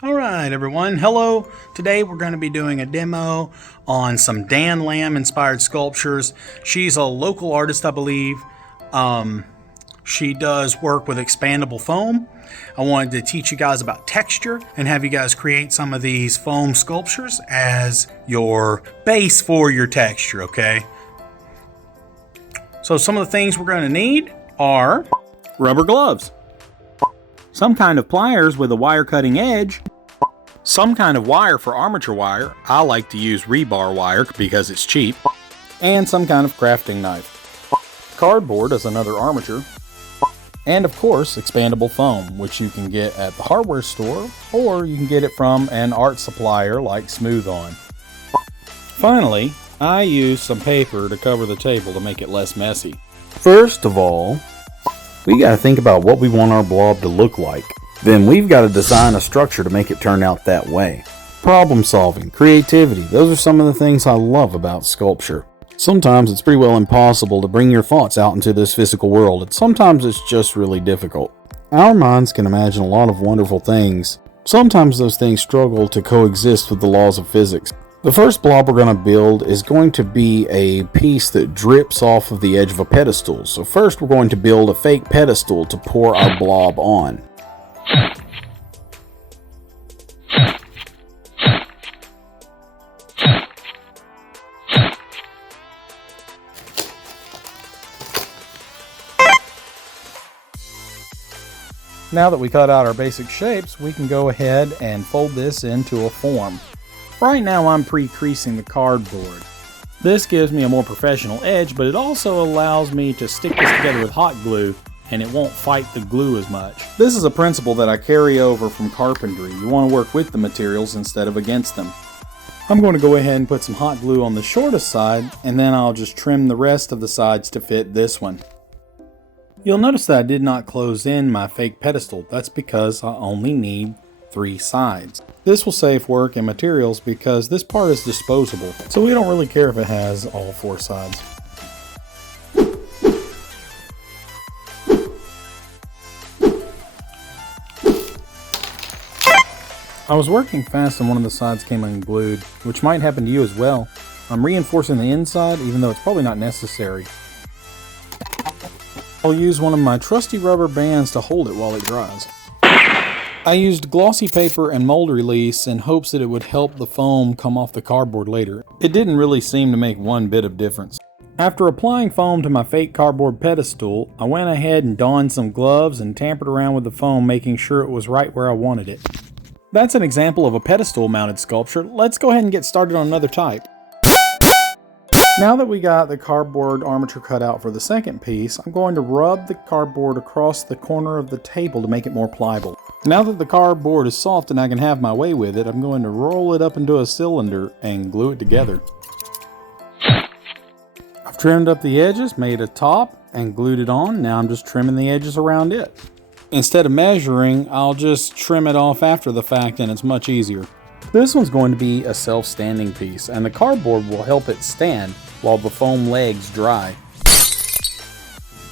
Alright everyone, hello. Today we're going to be doing a demo on some Dan Lam inspired sculptures. She's a local artist, I believe. She does work with expandable foam. I wanted to teach you guys about texture and have you guys create some of these foam sculptures as your base for your texture, okay? So some of the things we're going to need are rubber gloves, some kind of pliers with a wire cutting edge, some kind of wire for armature wire. I like to use rebar wire because it's cheap, and some kind of crafting knife. Cardboard is another armature, and of course expandable foam, which you can get at the hardware store or you can get it from an art supplier like Smooth On. Finally, I use some paper to cover the table to make it less messy. First of all, we got to think about what we want our blob to look like. Then we've got to design a structure to make it turn out that way. Problem solving, creativity, those are some of the things I love about sculpture. Sometimes it's pretty well impossible to bring your thoughts out into this physical world, and sometimes it's just really difficult. Our minds can imagine a lot of wonderful things. Sometimes those things struggle to coexist with the laws of physics. The first blob we're going to build is going to be a piece that drips off of the edge of a pedestal. So first we're going to build a fake pedestal to pour our blob on. Now that we cut out our basic shapes, we can go ahead and fold this into a form. Right now I'm pre-creasing the cardboard. This gives me a more professional edge, but it also allows me to stick this together with hot glue and it won't fight the glue as much. This is a principle that I carry over from carpentry. You want to work with the materials instead of against them. I'm going to go ahead and put some hot glue on the shortest side, and then I'll just trim the rest of the sides to fit this one. You'll notice that I did not close in my fake pedestal. That's because I only need 3 sides. This will save work and materials because this part is disposable, so we don't really care if it has all 4 sides. I was working fast and one of the sides came unglued, which might happen to you as well. I'm reinforcing the inside even though it's probably not necessary. I'll use one of my trusty rubber bands to hold it while it dries. I used glossy paper and mold release in hopes that it would help the foam come off the cardboard later. It didn't really seem to make one bit of difference. After applying foam to my fake cardboard pedestal, I went ahead and donned some gloves and tampered around with the foam, making sure it was right where I wanted it. That's an example of a pedestal mounted sculpture. Let's go ahead and get started on another type. Now that we got the cardboard armature cut out for the second piece, I'm going to rub the cardboard across the corner of the table to make it more pliable. Now that the cardboard is soft and I can have my way with it, I'm going to roll it up into a cylinder and glue it together. I've trimmed up the edges, made a top, and glued it on. Now I'm just trimming the edges around it. Instead of measuring, I'll just trim it off after the fact and it's much easier. This one's going to be a self-standing piece, and the cardboard will help it stand while the foam legs dry.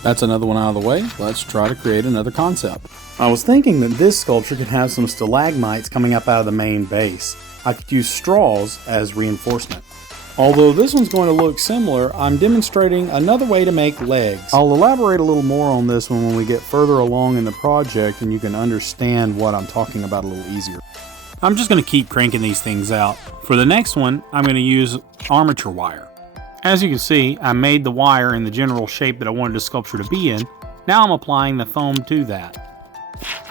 That's another one out of the way. Let's try to create another concept. I was thinking that this sculpture could have some stalagmites coming up out of the main base. I could use straws as reinforcement. Although this one's going to look similar, I'm demonstrating another way to make legs. I'll elaborate a little more on this one when we get further along in the project and you can understand what I'm talking about a little easier. I'm just going to keep cranking these things out. For the next one, I'm going to use armature wire. As you can see, I made the wire in the general shape that I wanted the sculpture to be in. Now I'm applying the foam to that.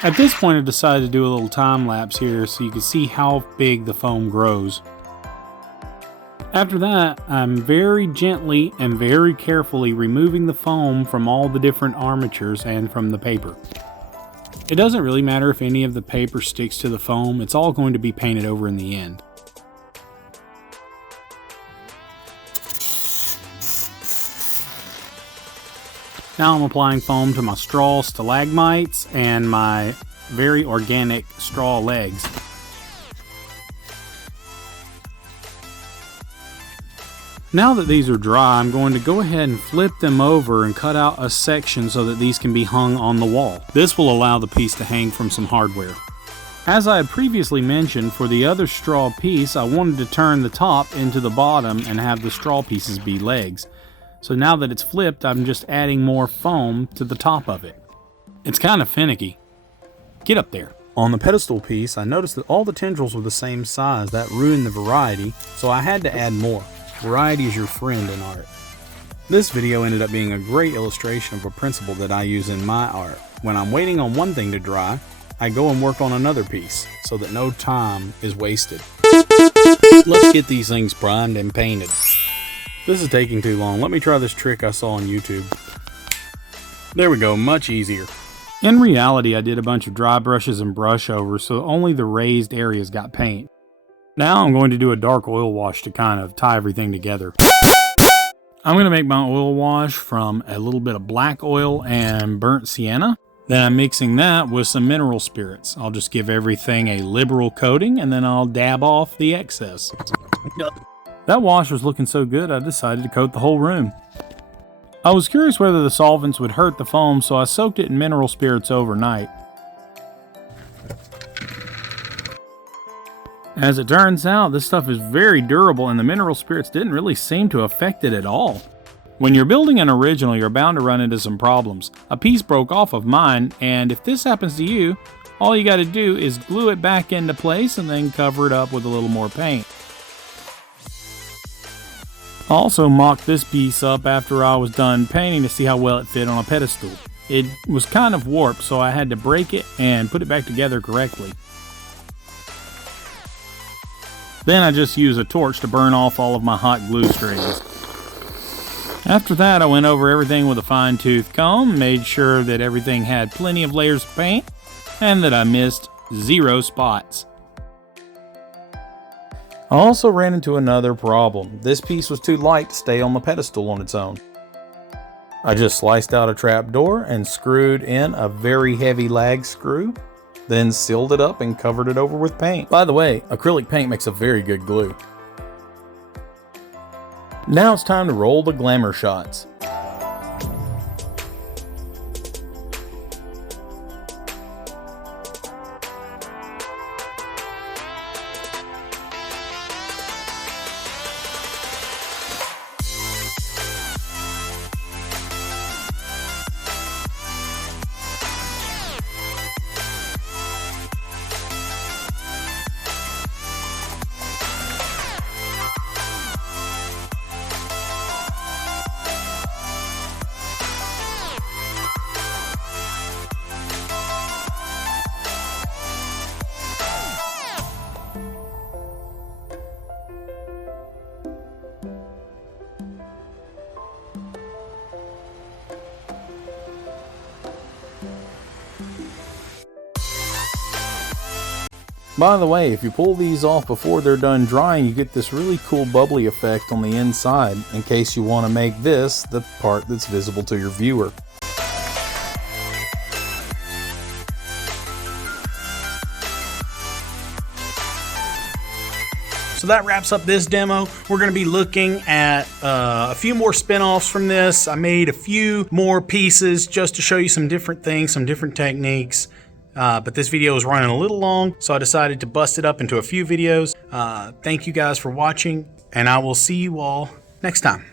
At this point, I've decided to do a little time lapse here so you can see how big the foam grows. After that, I'm very gently and very carefully removing the foam from all the different armatures and from the paper. It doesn't really matter if any of the paper sticks to the foam, it's all going to be painted over in the end. Now I'm applying foam to my straw stalagmites and my very organic straw legs. Now that these are dry, I'm going to go ahead and flip them over and cut out a section so that these can be hung on the wall. This will allow the piece to hang from some hardware. As I had previously mentioned, for the other straw piece, I wanted to turn the top into the bottom and have the straw pieces be legs. So now that it's flipped, I'm just adding more foam to the top of it. It's kind of finicky. Get up there. On the pedestal piece, I noticed that all the tendrils were the same size. That ruined the variety, so I had to add more. Variety is your friend in art. This video ended up being a great illustration of a principle that I use in my art. When I'm waiting on one thing to dry, I go and work on another piece so that no time is wasted. Let's get these things primed and painted. This is taking too long. Let me try this trick I saw on YouTube. There we go, much easier. In reality, I did a bunch of dry brushes and brush overs, so only the raised areas got paint. Now I'm going to do a dark oil wash to kind of tie everything together. I'm going to make my oil wash from a little bit of black oil and burnt sienna. Then I'm mixing that with some mineral spirits. I'll just give everything a liberal coating and then I'll dab off the excess. That wash was looking so good I decided to coat the whole room. I was curious whether the solvents would hurt the foam, so I soaked it in mineral spirits overnight. As it turns out, this stuff is very durable and the mineral spirits didn't really seem to affect it at all. When you're building an original, you're bound to run into some problems. A piece broke off of mine, and if this happens to you, all you gotta do is glue it back into place and then cover it up with a little more paint. I also mocked this piece up after I was done painting to see how well it fit on a pedestal. It was kind of warped, so I had to break it and put it back together correctly. Then I just used a torch to burn off all of my hot glue strings. After that, I went over everything with a fine-tooth comb, made sure that everything had plenty of layers of paint, and that I missed 0 spots. I also ran into another problem. This piece was too light to stay on the pedestal on its own. I just sliced out a trap door and screwed in a very heavy lag screw, then sealed it up and covered it over with paint. By the way, acrylic paint makes a very good glue. Now it's time to roll the Glamour Shots. By the way, if you pull these off before they're done drying, you get this really cool bubbly effect on the inside, in case you want to make this the part that's visible to your viewer. So that wraps up this demo. We're going to be looking at a few more spin-offs from this. I made a few more pieces just to show you some different things, some different techniques. But this video is running a little long, so I decided to bust it up into a few videos. Thank you guys for watching, and I will see you all next time.